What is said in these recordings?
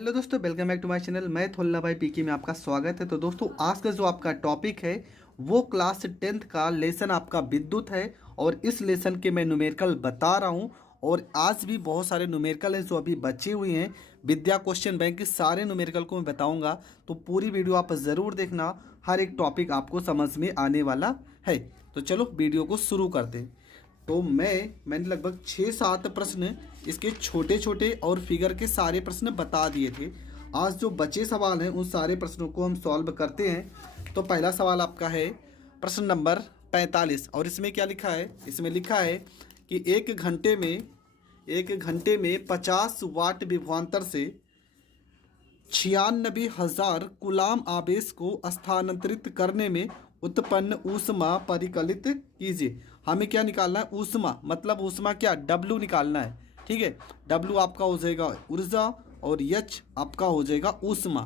Hello दोस्तों, welcome back to my channel. मैं थोल्ला भाई पीके में आपका स्वागत है। तो दोस्तों, आज का जो आपका टॉपिक है वो क्लास 10th का लेसन आपका विद्युत है और इस लेसन के मैं न्यूमेरिकल बता रहा हूँ। और आज भी बहुत सारे न्यूमेरिकल हैं जो अभी बचे हुए हैं। विद्या क्वेश्चन बैंक के सारे न्यूमेरिकल को मैं बताऊँगा, तो पूरी वीडियो आप ज़रूर देखना। हर एक टॉपिक आपको समझ में आने वाला है। तो चलो वीडियो को शुरू करते हैं। तो मैंने लगभग 6-7 प्रश्न इसके छोटे छोटे और फिगर के सारे प्रश्न बता दिए थे। आज जो बचे सवाल हैं उन सारे प्रश्नों को हम सॉल्व करते हैं। तो पहला सवाल आपका है प्रश्न नंबर 45। और इसमें क्या लिखा है? इसमें लिखा है कि एक घंटे में 50 वाट विभवांतर से 96,000 कूलाम आवेश को स्थानांतरित करने में उत्पन्न ऊष्मा परिकलित कीजिए। हमें क्या निकालना है? ऊष्मा, मतलब ऊष्मा क्या? डब्लू निकालना है। ठीक है, डब्लू आपका हो जाएगा ऊर्जा और एच आपका हो जाएगा ऊष्मा।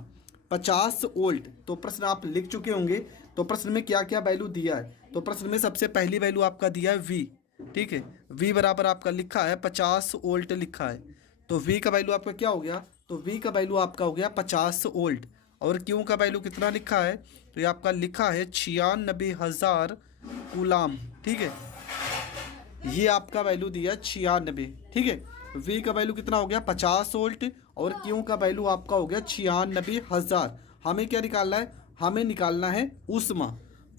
50 वोल्ट। तो प्रश्न आप लिख चुके होंगे। तो प्रश्न में क्या क्या वैल्यू दिया है? तो प्रश्न में सबसे पहली वैल्यू आपका दिया है वी। ठीक है, वी बराबर आपका लिखा है 50 वोल्ट लिखा है। तो वी का वैल्यू आपका क्या हो गया? तो वी का वैल्यू आपका हो गया 50 वोल्ट। और क्यू का वैल्यू कितना लिखा है? तो ये आपका लिखा है 96,000 कूलाम। ठीक है, ये आपका वैल्यू दिया 96। ठीक है, वी का वैल्यू कितना हो गया? 50 वोल्ट। और क्यू का वैल्यू आपका हो गया 96,000। हमें क्या निकालना है? हमें निकालना है ऊष्मा।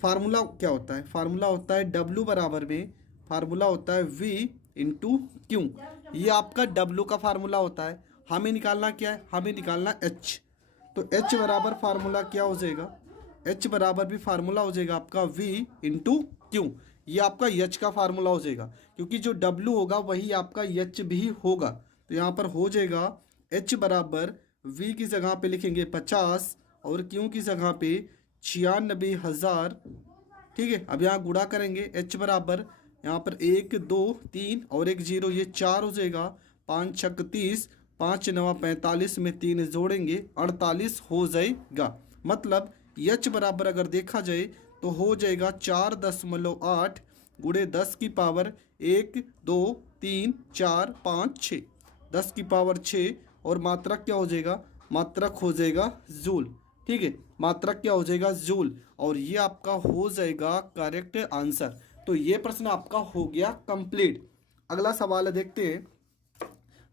फार्मूला क्या होता है? फार्मूला होता है डब्लू बराबर में, फार्मूला होता है वी इंटू क्यू। ये आपका डब्लू का फार्मूला होता है। हमें निकालना क्या है? हमें निकालना एच। तो एच बराबर फार्मूला क्या हो जाएगा? एच बराबर भी फार्मूला हो जाएगा आपका वी इंटू क्यू। ये आपका एच का फार्मूला हो जाएगा, क्योंकि जो डब्लू होगा वही आपका एच भी होगा। तो यहाँ पर हो जाएगा एच बराबर वी की जगह पे लिखेंगे 50 और क्यू की जगह पे 96,000। ठीक है, अब यहाँ गुणा करेंगे। एच बराबर यहाँ पर 1 2 3 और 1 0, ये 4 हो जाएगा। 5 छक 30, 5 9 45 में 3 जोड़ेंगे 48 हो जाएगा। मतलब एच बराबर अगर देखा जाए तो हो जाएगा 4.8 गुणे 10 की पावर 1 2 3 4 5 6, 10 की पावर 6। और मात्रक क्या हो जाएगा? मात्रक हो जाएगा जूल। ठीक है, मात्रक क्या हो जाएगा? जूल। और ये आपका हो जाएगा करेक्ट आंसर। तो ये प्रश्न आपका हो गया कंप्लीट। अगला सवाल देखते हैं।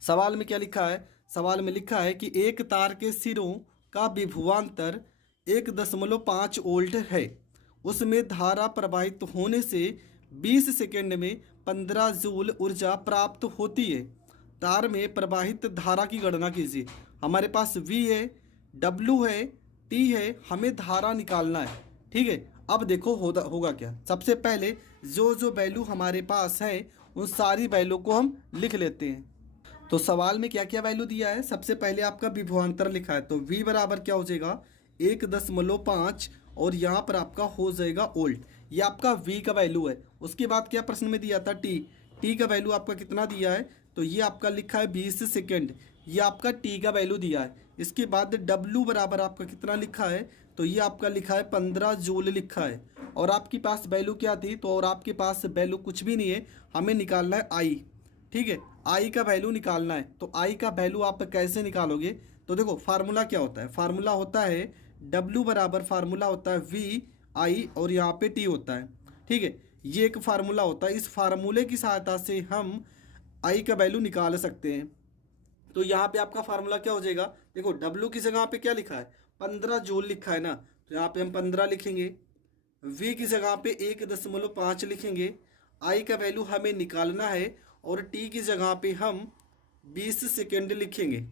सवाल में क्या लिखा है? सवाल में लिखा है कि एक तार के सिरों का विभवांतर 1.5 वोल्ट है। उसमें धारा प्रवाहित होने से 20 सेकेंड में 15 जूल ऊर्जा प्राप्त होती है। तार में प्रवाहित धारा की गणना कीजिए। हमारे पास V है, W है, T है, हमें धारा निकालना है। ठीक है, अब देखो होगा क्या। सबसे पहले जो वैल्यू हमारे पास है उन सारी वैल्यू को हम लिख लेते हैं। तो सवाल में क्या क्या वैल्यू दिया है? सबसे पहले आपका विभवांतर लिखा है, तो V बराबर क्या हो जाएगा? 1.5 और यहाँ पर आपका हो जाएगा वोल्ट। ये आपका V का वैल्यू है। उसके बाद क्या प्रश्न में दिया था? T का वैल्यू आपका कितना दिया है? तो ये आपका लिखा है 20 सेकेंड। ये आपका T का वैल्यू दिया है। इसके बाद W बराबर आपका कितना लिखा है? तो ये आपका लिखा है 15 जूल लिखा है। और आपके पास वैल्यू क्या थी? तो और आपके पास वैल्यू कुछ भी नहीं है, हमें निकालना है I। ठीक है, आई का वैल्यू निकालना है। तो आई का वैल्यू आप कैसे निकालोगे? तो देखो फार्मूला क्या होता है? फार्मूला होता है डब्ल्यू बराबर फार्मूला होता है वी आई और यहाँ पे टी होता है। ठीक है, ये एक फार्मूला होता है। इस फार्मूले की सहायता से हम आई का वैल्यू निकाल सकते हैं। तो यहाँ पे आपका फार्मूला क्या हो जाएगा? देखो डब्ल्यू की जगह पे क्या लिखा है? 15 जूल लिखा है ना, तो यहाँ पे हम 15 लिखेंगे। वी की जगह पे 1.5 लिखेंगे। आई का वैल्यू हमें निकालना है और टी की जगह पे हम 20 सेकेंड लिखेंगे।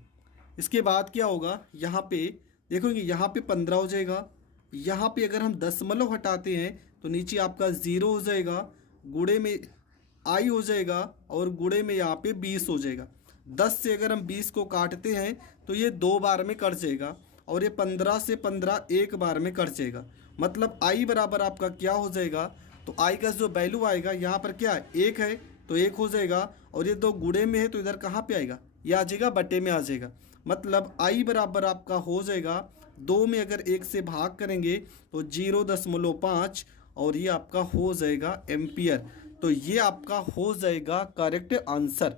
इसके बाद क्या होगा? यहाँ पे देखोगे, यहाँ पे 15 हो जाएगा। यहाँ पे अगर हम दशमलव हटाते हैं तो नीचे आपका 0 हो जाएगा, गुणे में आई हो जाएगा और गुणे में यहाँ पे 20 हो जाएगा। 10 से अगर हम 20 को काटते हैं तो ये 2 बार में कट जाएगा और ये 15 से 15 एक बार में कट जाएगा। मतलब आई बराबर आपका क्या हो जाएगा? तो आई का जो वैल्यू आएगा यहाँ पर क्या है? 1 है तो 1 हो जाएगा। और ये 2 गुणे में है तो इधर कहाँ पे आएगा? ये आ जाएगा बटे में आ जाएगा। मतलब आई बराबर आपका हो जाएगा 2 में अगर 1 से भाग करेंगे तो 0.5 और ये आपका हो जाएगा एम्पियर। तो ये आपका हो जाएगा करेक्ट आंसर।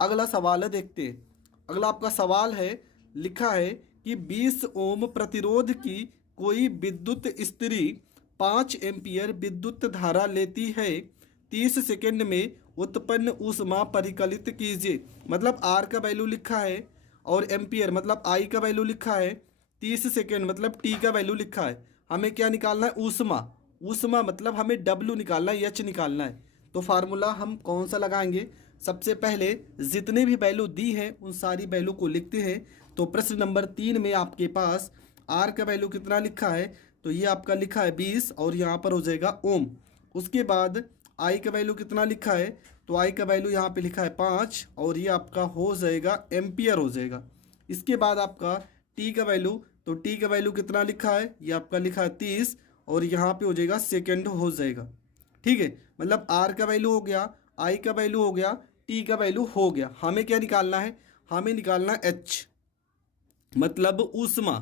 अगला सवाल है, देखते हैं। अगला आपका सवाल है लिखा है कि 20 ओम प्रतिरोध की कोई विद्युत स्त्री 5 एम्पियर विद्युत धारा लेती है, 30 सेकंड में उत्पन्न ऊष्मा परिकलित कीजिए। मतलब आर का वैल्यू लिखा है और एम्पियर मतलब आई का वैल्यू लिखा है, 30 सेकंड मतलब टी का वैल्यू लिखा है। हमें क्या निकालना है? ऊष्मा। ऊष्मा मतलब हमें डब्ल्यू निकालना है, एच निकालना है। तो फार्मूला हम कौन सा लगाएंगे? सबसे पहले जितने भी वैल्यू दी है उन सारी वैल्यू को लिखते हैं। तो प्रश्न नंबर 3 में आपके पास आर का वैल्यू कितना लिखा है? तो ये आपका लिखा है 20 और यहाँ पर हो जाएगा ओम। उसके बाद आई का वैल्यू कितना लिखा है? तो आई का वैल्यू यहाँ पे लिखा है 5 और ये आपका हो जाएगा एम्पियर हो जाएगा। इसके बाद आपका टी का वैल्यू, तो टी का वैल्यू कितना लिखा है? ये आपका लिखा है 30 और यहाँ पे हो जाएगा सेकेंड हो जाएगा। ठीक है, मतलब आर का वैल्यू हो गया, आई का वैल्यू हो गया, टी का वैल्यू हो गया। हमें क्या निकालना है? हमें निकालना है एच मतलब ऊष्मा।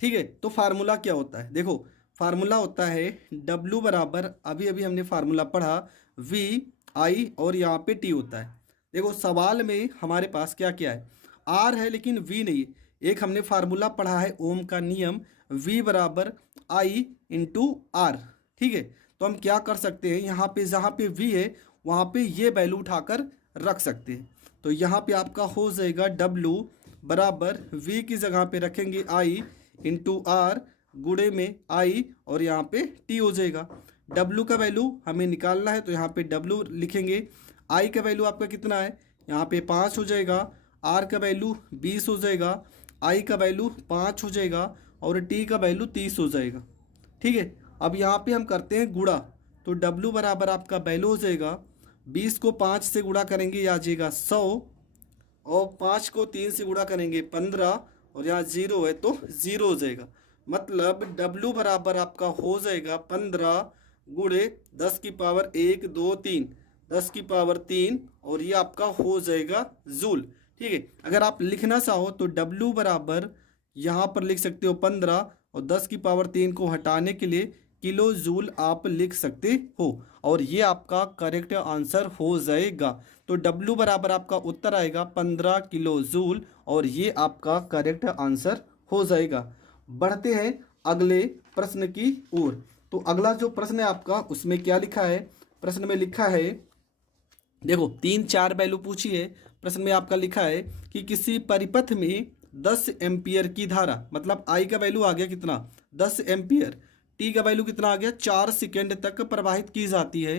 ठीक है, तो फार्मूला क्या होता है? देखो फार्मूला होता है W बराबर, अभी अभी हमने फार्मूला पढ़ा, V I और यहाँ पे T होता है। देखो सवाल में हमारे पास क्या क्या है? R है लेकिन V नहीं है। एक हमने फार्मूला पढ़ा है ओम का नियम, V बराबर I इंटू R। ठीक है, तो हम क्या कर सकते हैं, यहाँ पे जहाँ पे V है वहाँ पे ये वैल्यू उठाकर रख सकते हैं। तो यहाँ पे आपका हो जाएगा W बराबर V की जगह पे रखेंगे I इंटू आर गुणे में आई और यहाँ पे टी हो जाएगा। डब्लू का वैल्यू हमें निकालना है तो यहाँ पे डब्लू लिखेंगे। आई का वैल्यू आपका कितना है? यहाँ पे 5 हो जाएगा। आर का वैल्यू 20 हो जाएगा। आई का वैल्यू 5 हो जाएगा और टी का वैल्यू 30 हो जाएगा। ठीक है, अब यहाँ पे हम करते हैं गुणा। तो डब्लू बराबर आपका वैल्यू हो जाएगा 20 को 5 से गुणा करेंगे आ जाएगा 100 और 5 को 3 से गुणा करेंगे 15 और यहाँ 0 है तो 0 हो जाएगा। मतलब W बराबर आपका हो जाएगा 15 गुणे 10 की पावर 1 2 3 10 की पावर 3 और ये आपका हो जाएगा जूल। ठीक है, अगर आप लिखना चाहो तो W बराबर यहाँ पर लिख सकते हो 15 और 10 की पावर 3 को हटाने के लिए किलो जूल आप लिख सकते हो और ये आपका करेक्ट आंसर हो जाएगा। तो W बराबर आपका उत्तर आएगा 15 किलो जूल और ये आपका करेक्ट आंसर हो जाएगा। बढ़ते हैं अगले प्रश्न की ओर। तो अगला जो प्रश्न है आपका उसमें क्या लिखा है? प्रश्न में लिखा है, देखो 3-4 वैल्यू पूछी है। प्रश्न में आपका लिखा है कि किसी परिपथ में 10 एम्पियर की धारा, मतलब आई का वैल्यू आ गया कितना? 10 एम्पियर। टी का वैल्यू कितना आ गया? 4 सेकेंड तक प्रवाहित की जाती है।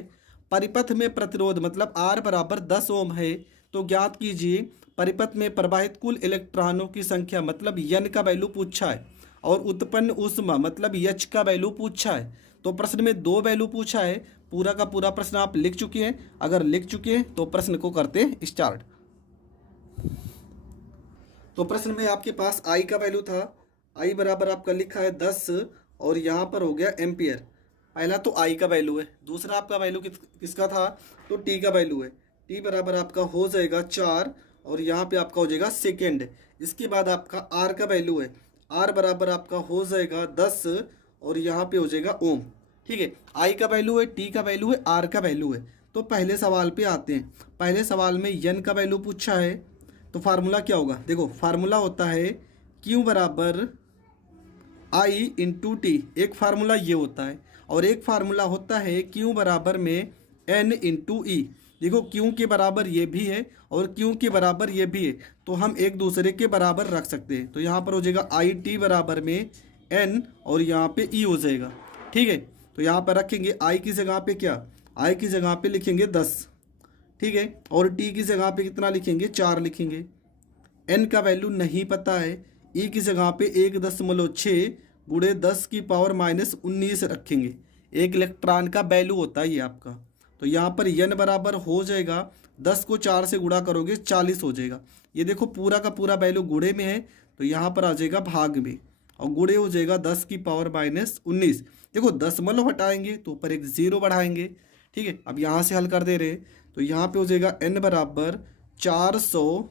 परिपथ में प्रतिरोध मतलब आर बराबर 10 ओम है। तो ज्ञात कीजिए परिपथ में प्रवाहित कुल इलेक्ट्रॉनों की संख्या, मतलब यन का वैल्यू पूछा है और उत्पन्न ऊष्मा मतलब एच का वैल्यू पूछा है। तो प्रश्न में 2 वैल्यू पूछा है। पूरा का पूरा प्रश्न आप लिख चुके हैं? अगर लिख चुके हैं तो प्रश्न को करते हैं स्टार्ट। तो प्रश्न में आपके पास आई का वैल्यू था, आई बराबर आपका लिखा है 10 और यहाँ पर हो गया एम्पियर। पहला तो आई का वैल्यू है, दूसरा आपका वैल्यू किसका था? तो टी का वैल्यू है। टी बराबर आपका हो जाएगा 4 और यहाँ पे आपका हो जाएगा सेकेंड। इसके बाद आपका आर का वैल्यू है, आर बराबर आपका हो जाएगा 10 और यहाँ पे हो जाएगा ओम। ठीक है, आई का वैल्यू है, टी का वैल्यू है, आर का वैल्यू है। तो पहले सवाल पे आते हैं। पहले सवाल में यन का वैल्यू पूछा है तो फार्मूला क्या होगा? देखो फार्मूला होता है क्यू बराबर आई इंटू टी, एक फार्मूला ये होता है और एक फार्मूला होता है क्यू बराबर में एन इंटू ई। देखो क्यू के बराबर ये भी है और क्यू के बराबर ये भी है तो हम एक दूसरे के बराबर रख सकते हैं। तो यहाँ पर हो जाएगा आई टी बराबर में एन और यहाँ पे ई हो जाएगा। ठीक है, तो यहाँ पर रखेंगे आई की जगह पे क्या? आई की जगह पे लिखेंगे 10। ठीक है, और टी की जगह पे कितना लिखेंगे? 4 लिखेंगे। एन का वैल्यू नहीं पता है, ई की जगह पे 1.6 गुणे 10 की पावर -19 रखेंगे। एक इलेक्ट्रॉन का वैल्यू होता है ये आपका। तो यहाँ पर यन बराबर हो जाएगा 10 को 4 से गुणा करोगे 40 हो जाएगा। ये देखो पूरा का पूरा वैल्यू गुणे में है तो यहाँ पर आ जाएगा भाग में और गुणे हो जाएगा 10 की पावर -19। देखो दशमलव हटाएंगे तो ऊपर एक 0 बढ़ाएंगे। ठीक है, अब यहाँ से हल कर दे रहे हैं तो यहाँ पे हो जाएगा n बराबर 400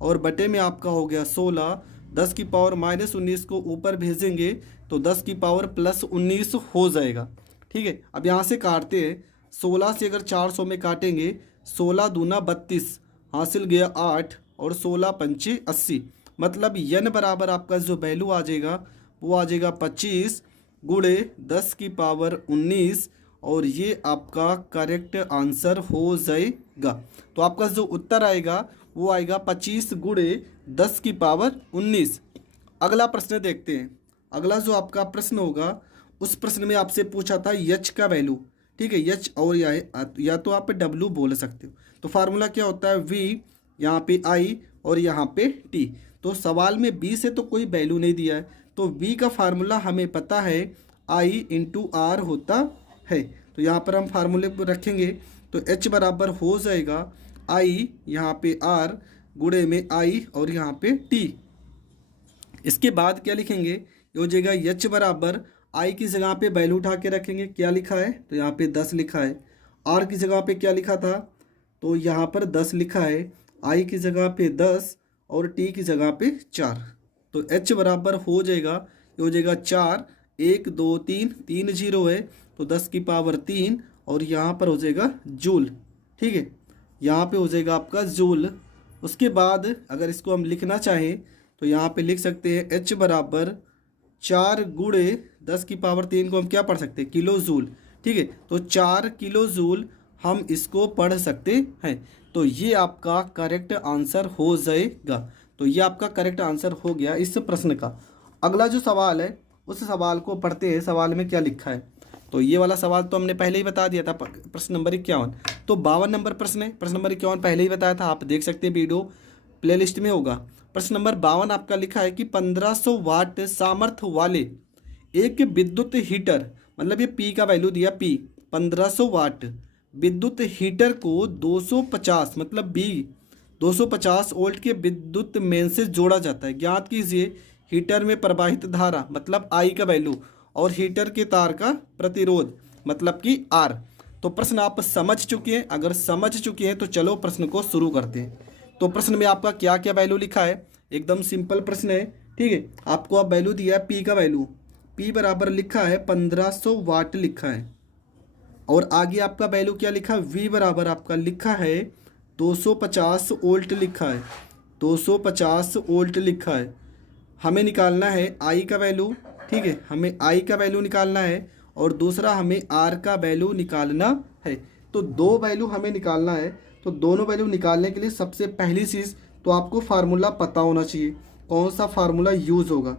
और बटे में आपका हो गया 16। 10 की पावर -19 को ऊपर भेजेंगे तो 10 की पावर +19 हो जाएगा। ठीक है, अब यहाँ से काटते हैं। 16 से अगर 400 में काटेंगे 16 दूना 32 हासिल गया 8 और 16 पंचे 80। मतलब n बराबर आपका जो वैल्यू आ जाएगा वो आ जाएगा 25 गुणे 10 की पावर 19 और ये आपका करेक्ट आंसर हो जाएगा। तो आपका जो उत्तर आएगा वो आएगा 25 गुणे 10 की पावर 19। अगला प्रश्न देखते हैं। अगला जो आपका प्रश्न होगा उस प्रश्न में आपसे पूछा था यच का वैल्यू, ठीक है, यच और या तो आप डब्लू बोल सकते हो। तो फार्मूला क्या होता है, वी यहाँ पे आई और यहाँ पे टी। तो सवाल में बी से तो कोई वैल्यू नहीं दिया है, तो वी का फार्मूला हमें पता है आई इंटू आर होता है। तो यहाँ पर हम फार्मूले को रखेंगे तो एच बराबर हो जाएगा आई यहाँ पे आर गुणे में आई और यहाँ पे टी। इसके बाद क्या लिखेंगे, ये हो जाएगा एच बराबर आई की जगह पे वैल्यू उठा के रखेंगे, क्या लिखा है तो यहाँ पे 10 लिखा है। आर की जगह पे क्या लिखा था तो यहाँ पर 10 लिखा है, आई की जगह पे 10 और टी की जगह पे 4। तो एच बराबर हो जाएगा, ये हो जाएगा 4 1 2 3 3 0 है तो 10 की पावर 3 और यहाँ पर हो जाएगा जूल, ठीक है, यहाँ पे हो जाएगा आपका जूल। उसके बाद अगर इसको हम लिखना चाहें तो यहाँ पे लिख सकते हैं एच बराबर 4 गुणे 10 की पावर 3 को हम क्या पढ़ सकते हैं, किलो जूल, ठीक है। तो 4 किलो जूल हम इसको पढ़ सकते हैं। तो ये आपका करेक्ट आंसर हो जाएगा। तो ये आपका करेक्ट आंसर हो गया इस प्रश्न का। अगला जो सवाल है उस सवाल को पढ़ते हैं। सवाल में क्या लिखा है, तो ये वाला सवाल तो हमने पहले ही बता दिया था, प्रश्न नंबर 51। तो 52 नंबर प्रश्न है, प्रश्न नंबर 51 पहले ही बताया था, आप देख सकते हैं, वीडियो प्लेलिस्ट में होगा। प्रश्न नंबर 52 आपका लिखा है कि 1500 वाट सामर्थ्य वाले एक विद्युत हीटर, मतलब ये पी का वैल्यू दिया, पी 1500 वाट विद्युत हीटर को 250 मतलब बी 250 वोल्ट के विद्युत मेन से जोड़ा जाता है। ज्ञात कीजिए हीटर में प्रवाहित धारा मतलब आई का वैल्यू और हीटर के तार का प्रतिरोध मतलब कि आर। तो प्रश्न आप समझ चुके हैं, अगर समझ चुके हैं तो चलो प्रश्न को शुरू करते हैं। तो प्रश्न में आपका क्या क्या वैल्यू लिखा है, एकदम सिंपल प्रश्न है, ठीक है। आपको अब वैल्यू दिया है पी का वैल्यू, पी बराबर लिखा है 1500 वाट लिखा है और आगे आपका वैल्यू क्या लिखा है, वी बराबर आपका लिखा है 250 वोल्ट लिखा है, 250 वोल्ट लिखा है। हमें निकालना है आई का वैल्यू, ठीक है, हमें आई का वैल्यू निकालना है और दूसरा हमें आर का वैल्यू निकालना है। तो दो वैल्यू हमें निकालना है। तो दोनों वैल्यू निकालने के लिए सबसे पहली चीज़ तो आपको फार्मूला पता होना चाहिए, कौन सा फार्मूला यूज़ होगा।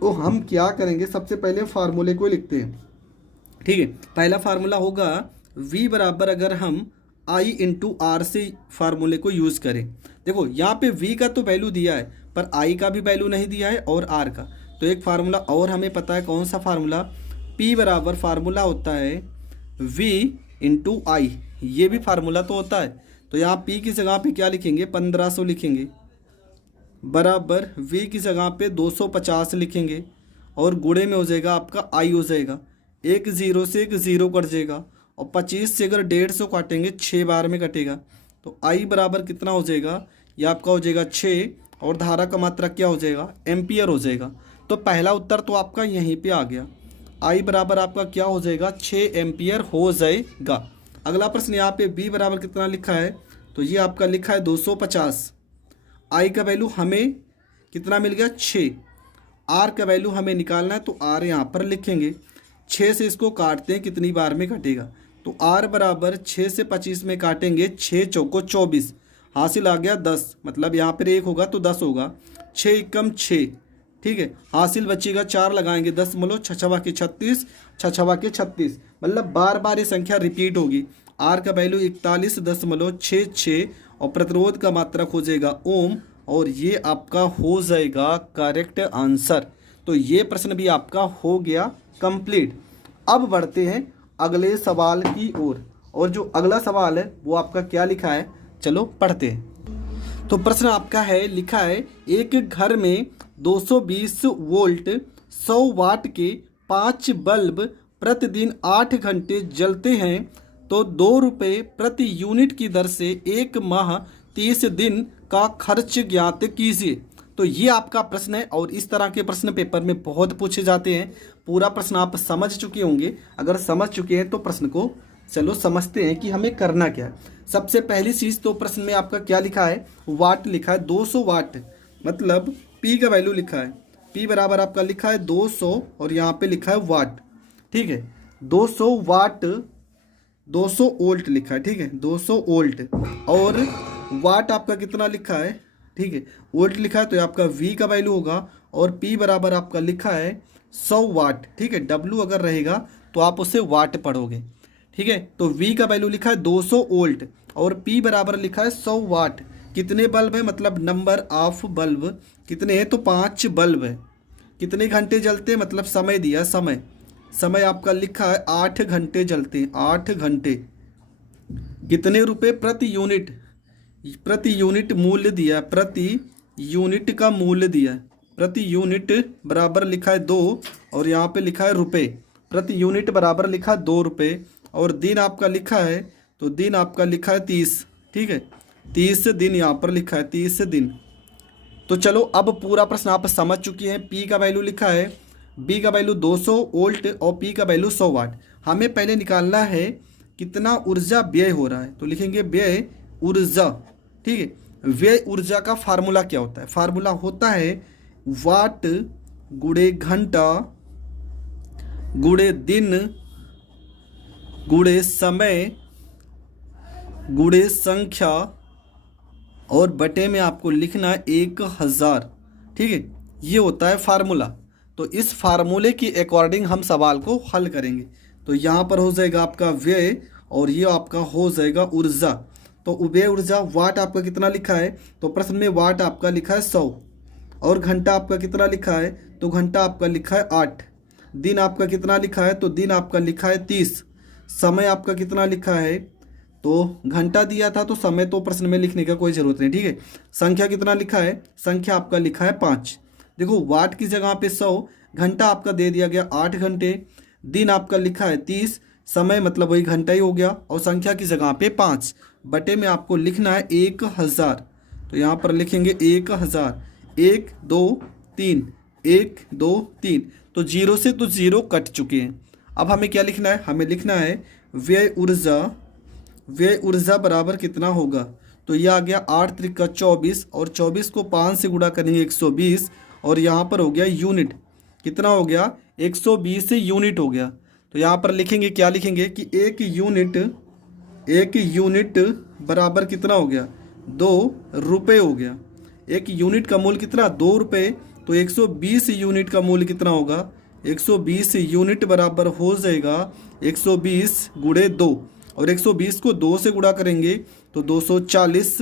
तो हम क्या करेंगे, सबसे पहले फार्मूले को लिखते हैं, ठीक है। पहला फार्मूला होगा v बराबर, अगर हम i इंटू आर से फार्मूले को यूज़ करें, देखो यहाँ पे v का तो वैल्यू दिया है पर i का भी वैल्यू नहीं दिया है और r का। तो एक फार्मूला और हमें पता है, कौन सा फार्मूला, p बराबर फार्मूला होता है v इंटू आई, ये भी फार्मूला तो होता है। तो यहाँ p की जगह पे क्या लिखेंगे, 1500 लिखेंगे, बराबर v की जगह पे 250 लिखेंगे और गुणे में हो जाएगा आपका i हो जाएगा, एक जीरो से एक ज़ीरो कट जाएगा और 25 से अगर 150 काटेंगे 6 बार में कटेगा। तो आई बराबर कितना हो जाएगा, ये आपका हो जाएगा 6 और धारा का मात्रा क्या हो जाएगा, एम्पियर हो जाएगा। तो पहला उत्तर तो आपका यहीं पे आ गया, आई बराबर आपका क्या हो जाएगा, 6 एम्पियर हो जाएगा। अगला प्रश्न यहाँ पे बी बराबर कितना लिखा है, तो ये आपका लिखा है 250। आई का वैल्यू हमें कितना मिल गया, 6। आर का वैल्यू हमें निकालना है तो आर यहाँ पर लिखेंगे, 6 से इसको काटते हैं कितनी बार में कटेगा। तो आर बराबर 6 से 25 में काटेंगे, 6 चौको 24, हासिल आ गया 10, मतलब यहाँ पर 1 होगा तो 10 होगा, 6 एकम 6, ठीक है, हासिल बचेगा 4 लगाएंगे 10 मलो 6 छवा के 36, 6 छवा के 36, मतलब बार बार ये संख्या रिपीट होगी। आर का वैल्यू 41.66 और प्रतिरोध का मात्रक हो जाएगा ओम और ये आपका हो जाएगा करेक्ट आंसर। तो ये प्रश्न भी आपका हो गया कंप्लीट। अब बढ़ते हैं अगले सवाल की ओर और जो अगला सवाल है वो आपका क्या लिखा है, चलो पढ़ते हैं। तो प्रश्न आपका है, लिखा है एक घर में 220 वोल्ट 100 वाट के 5 बल्ब प्रतिदिन 8 घंटे जलते हैं तो 2 रुपये प्रति यूनिट की दर से एक माह 30 दिन का खर्च ज्ञात कीजिए। तो ये आपका प्रश्न है और इस तरह के प्रश्न पेपर में बहुत पूछे जाते हैं। पूरा प्रश्न आप समझ चुके होंगे, अगर समझ चुके हैं तो प्रश्न को चलो समझते हैं कि हमें करना क्या है। सबसे पहली चीज़ तो प्रश्न में आपका क्या लिखा है, वाट लिखा है, 200 वाट मतलब P का वैल्यू लिखा है, P बराबर आपका लिखा है 200 और यहाँ पे लिखा है वाट, ठीक है 200 वाट, 200 वोल्ट लिखा है, ठीक है 200 वोल्ट, और वाट आपका कितना लिखा है, ठीक है वोल्ट लिखा है, तो ये आपका V का वैल्यू होगा, और P बराबर आपका लिखा है 100 वाट, ठीक है W अगर रहेगा तो आप उसे वाट पढ़ोगे, ठीक है। तो V का वैल्यू लिखा है 200 वोल्ट और P बराबर लिखा है 100 वाट। कितने बल्ब है, मतलब नंबर ऑफ बल्ब कितने हैं, तो 5 बल्ब है। कितने घंटे जलते हैं, मतलब समय दिया, समय समय आपका लिखा है 8 घंटे जलते हैं, 8 घंटे। कितने रुपए प्रति यूनिट, प्रति यूनिट मूल्य दिया, प्रति यूनिट का मूल्य दिया, प्रति यूनिट बराबर लिखा है 2 और यहाँ पे लिखा है रुपए, प्रति यूनिट बराबर लिखा है 2 रुपये, और दिन आपका लिखा है, तो दिन आपका लिखा है 30, ठीक है 30 दिन यहाँ पर लिखा है, 30 दिन। तो चलो अब पूरा प्रश्न आप समझ चुकी हैं। P का वैल्यू लिखा है, B का वैल्यू 200 वोल्ट और P का वैल्यू 100 वाट। हमें पहले निकालना है कितना ऊर्जा व्यय हो रहा है, तो लिखेंगे व्यय ऊर्जा, ठीक है। व्यय ऊर्जा का फार्मूला क्या होता है, फार्मूला होता है वाट गुणे घंटा गुणे दिन गुणे समय गुणे संख्या और बटे में आपको लिखना है 1000, ठीक है ये होता है फार्मूला। तो इस फार्मूले के अकॉर्डिंग हम सवाल को हल करेंगे। तो यहाँ पर हो जाएगा आपका व्यय और ये आपका हो जाएगा ऊर्जा। तो व्यय ऊर्जा वाट आपका कितना लिखा है, तो प्रश्न में वाट आपका लिखा है 100, और घंटा आपका कितना लिखा है, तो घंटा आपका लिखा है 8। दिन आपका कितना लिखा है, तो दिन आपका लिखा है 30। समय आपका कितना लिखा है, तो घंटा दिया था तो समय तो प्रश्न में लिखने का कोई ज़रूरत नहीं, ठीक है। संख्या कितना लिखा है, संख्या आपका लिखा है 5। देखो वाट की जगह पे 100, घंटा आपका दे दिया गया 8 घंटे, दिन आपका लिखा है 30, समय मतलब वही घंटा ही हो गया, और संख्या की जगह पे 5, बटे में आपको लिखना है 1000। तो यहाँ पर लिखेंगे 1000, 1 2 3, 1 2 3, तो जीरो से तो जीरो कट चुके हैं। अब हमें क्या लिखना है, हमें लिखना है व्यय ऊर्जा, व्यय ऊर्जा बराबर कितना होगा, तो ये आ गया 8 त्रिका 24, और 24 को 5 से गुणा करेंगे 120, और यहाँ पर हो गया यूनिट, कितना हो गया 120 से यूनिट हो गया। तो यहाँ पर लिखेंगे, क्या लिखेंगे कि एक यूनिट बराबर कितना हो गया, 2 रुपये हो गया। एक यूनिट का मूल्य कितना, 2 रुपये, तो 120 यूनिट का मूल्य कितना होगा, 120 यूनिट बराबर हो जाएगा 120 गुणे 2, और 120 को 2 से गुणा करेंगे तो 240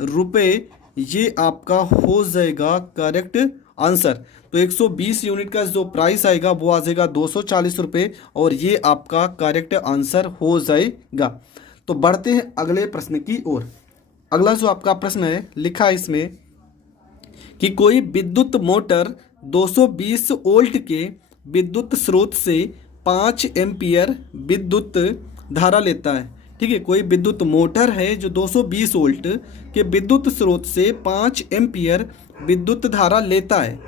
रुपये, ये आपका हो जाएगा करेक्ट आंसर। तो 120 यूनिट का जो प्राइस आएगा वो आ जाएगा 240 रुपये, और ये आपका करेक्ट आंसर हो जाएगा। तो बढ़ते हैं अगले प्रश्न की ओर। अगला जो आपका प्रश्न है लिखा है इसमें कि कोई विद्युत मोटर 220 वोल्ट के विद्युत स्रोत से 5 एम्पियर विद्युत धारा लेता है, ठीक है। कोई विद्युत मोटर है जो 220 वोल्ट के विद्युत स्रोत से 5 एम्पियर विद्युत धारा लेता है।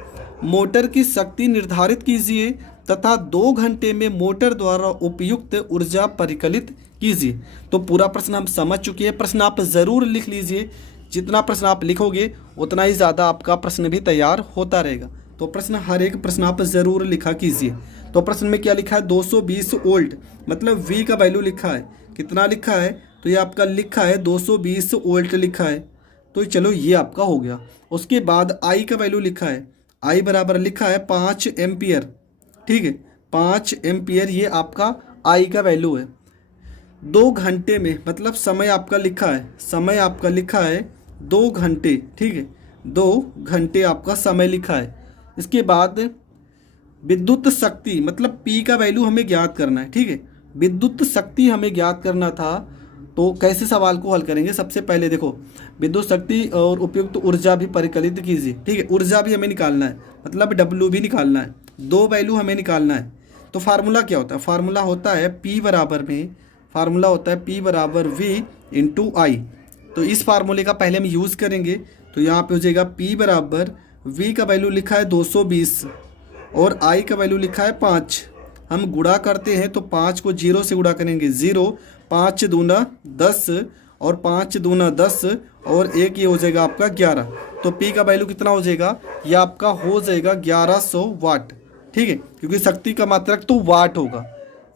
मोटर की शक्ति निर्धारित कीजिए तथा 2 घंटे में मोटर द्वारा उपयुक्त ऊर्जा परिकलित कीजिए। तो पूरा प्रश्न हम समझ चुके हैं। प्रश्न आप ज़रूर लिख लीजिए, जितना प्रश्न आप लिखोगे उतना ही ज़्यादा आपका प्रश्न भी तैयार होता रहेगा। तो प्रश्न हर एक प्रश्न आप ज़रूर लिखा कीजिए। तो प्रश्न में क्या लिखा है, 220 वोल्ट, मतलब V का वैल्यू लिखा है, कितना लिखा है, तो ये आपका लिखा है 220 वोल्ट लिखा है। तो चलो ये आपका हो गया। उसके बाद I का वैल्यू लिखा है, I बराबर लिखा है 5 एम्पियर, ठीक है 5 एम्पियर, ये आपका I का वैल्यू है। 2 घंटे में, मतलब समय आपका लिखा है, समय आपका लिखा है 2 घंटे, ठीक है 2 घंटे आपका समय लिखा है। इसके बाद विद्युत शक्ति, मतलब P का वैल्यू हमें ज्ञात करना है, ठीक है विद्युत शक्ति हमें ज्ञात करना था। तो कैसे सवाल को हल करेंगे, सबसे पहले देखो विद्युत शक्ति और उपयुक्त ऊर्जा भी परिकलित कीजिए, ठीक है ऊर्जा भी हमें निकालना है, मतलब W भी निकालना है, 2 वैल्यू हमें निकालना है। तो फार्मूला क्या होता है, फार्मूला होता है P बराबर में, फार्मूला होता है P बराबर V इंटू आई। तो इस फार्मूले का पहले हम यूज़ करेंगे। तो यहाँ पे हो जाएगा P बराबर V का वैल्यू लिखा है 220 और I का वैल्यू लिखा है 5। हम गुणा करते हैं तो 5 को 0 से गुणा करेंगे 0, 5 दूना 10 और 5 दूना 10 और एक ये हो जाएगा आपका 11। तो P का वैल्यू कितना हो जाएगा, ये आपका हो जाएगा 1100 वाट, ठीक है, क्योंकि शक्ति का मात्रक तो वाट होगा।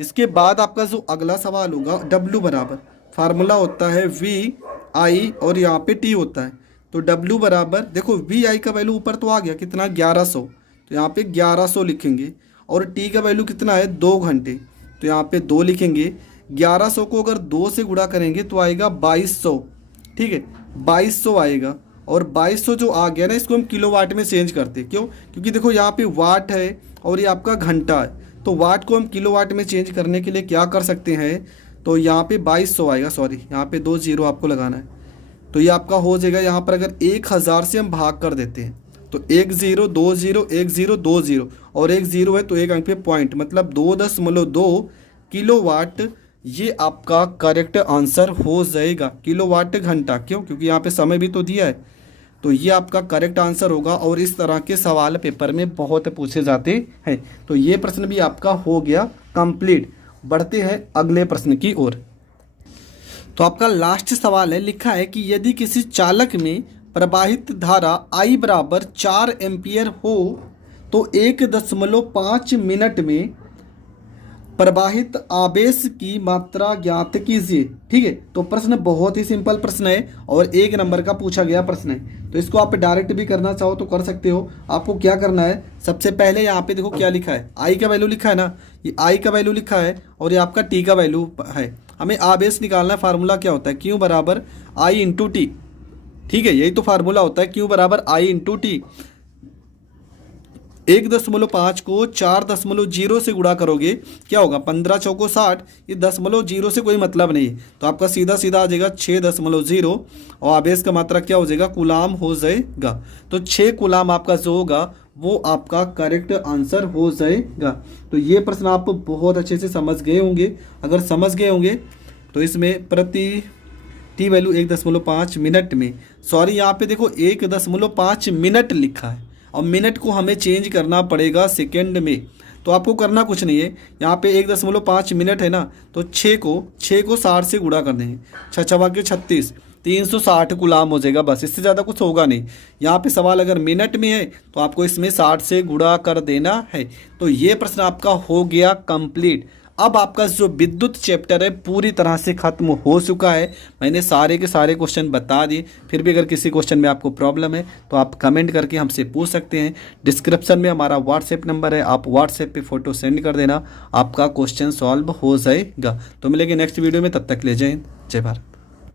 इसके बाद आपका जो अगला सवाल होगा, W बराबर फार्मूला होता है VI और यहाँ पे T होता है। तो W बराबर देखो VI का वैल्यू ऊपर तो आ गया कितना 1100, तो यहाँ पे 1100 लिखेंगे। और T का वैल्यू कितना है 2 घंटे, तो यहाँ पे 2 लिखेंगे। 1100 को अगर 2 से गुणा करेंगे तो आएगा 2200, ठीक है 2200 आएगा। और 2200 जो आ गया ना, इसको हम किलोवाट में चेंज करते, क्यों, क्योंकि देखो यहाँ पे वाट है और ये आपका घंटा है, तो वाट को हम किलोवाट में चेंज करने के लिए क्या कर सकते हैं, तो यहाँ पे 2200 आएगा, सॉरी यहाँ पे 2 जीरो आपको लगाना है। तो ये आपका हो जाएगा, यहाँ पर अगर 1000 से हम भाग कर देते हैं तो 1 0 2 0 1 0 2 0 और 1 0 है तो एक अंक पे पॉइंट, मतलब 2.2 किलोवाट ये आपका करेक्ट आंसर हो जाएगा। किलोवाट घंटा, क्यों, क्योंकि यहाँ पे समय भी तो दिया है, तो ये आपका करेक्ट आंसर होगा। और इस तरह के सवाल पेपर में बहुत पूछे जाते हैं। तो ये प्रश्न भी आपका हो गया कंप्लीट। बढ़ते हैं अगले प्रश्न की ओर। तो आपका लास्ट सवाल है, लिखा है कि यदि किसी चालक में प्रवाहित धारा I बराबर 4 एम्पियर हो तो 1.5 मिनट में प्रवाहित आवेश की मात्रा ज्ञात कीजिए, ठीक है। तो प्रश्न बहुत ही सिंपल प्रश्न है और 1 नंबर का पूछा गया प्रश्न है। तो इसको आप डायरेक्ट भी करना चाहो तो कर सकते हो। आपको क्या करना है, सबसे पहले यहाँ पे देखो क्या लिखा है, I का वैल्यू लिखा है ना, ये I का वैल्यू लिखा है और ये आपका T का वैल्यू है। हमें आवेश निकालना है, फार्मूला क्या होता है, Q बराबर I इंटू टी, ठीक है, यही तो फार्मूला होता है, Q बराबर I इंटू टी। 1.5 को 4.0 से गुणा करोगे क्या होगा, 15 चौको 60, ये 0.0 से कोई मतलब नहीं है, तो आपका सीधा सीधा आ जाएगा 6.0 और आवेश का मात्रा क्या हो जाएगा, कूलाम हो जाएगा। तो 6 कूलाम आपका जो होगा वो आपका करेक्ट आंसर हो जाएगा। तो ये प्रश्न आप बहुत अच्छे से समझ गए होंगे। अगर समझ गए होंगे तो इसमें प्रति टी वैल्यू 1.5 मिनट में, सॉरी यहाँ पे देखो 1.5 मिनट लिखा है और मिनट को हमें चेंज करना पड़ेगा सेकेंड में। तो आपको करना कुछ नहीं है, यहाँ पे 1.5 मिनट है ना, तो 6 को 60 से गुणा कर देंगे, 6 छवा के 36, 360 गुलाम हो जाएगा, बस इससे ज़्यादा कुछ होगा नहीं। यहाँ पे सवाल अगर मिनट में है तो आपको इसमें 60 से गुणा कर देना है। तो ये प्रश्न आपका हो गया कंप्लीट। अब आपका जो विद्युत चैप्टर है पूरी तरह से खत्म हो चुका है। मैंने सारे के सारे क्वेश्चन बता दिए। फिर भी अगर किसी क्वेश्चन में आपको प्रॉब्लम है तो आप कमेंट करके हमसे पूछ सकते हैं। डिस्क्रिप्शन में हमारा व्हाट्सएप नंबर है, आप व्हाट्सएप पे फ़ोटो सेंड कर देना, आपका क्वेश्चन सॉल्व हो जाएगा। तो मिलेंगे नेक्स्ट वीडियो में, तब तक ले जय हिंद, जय भारत।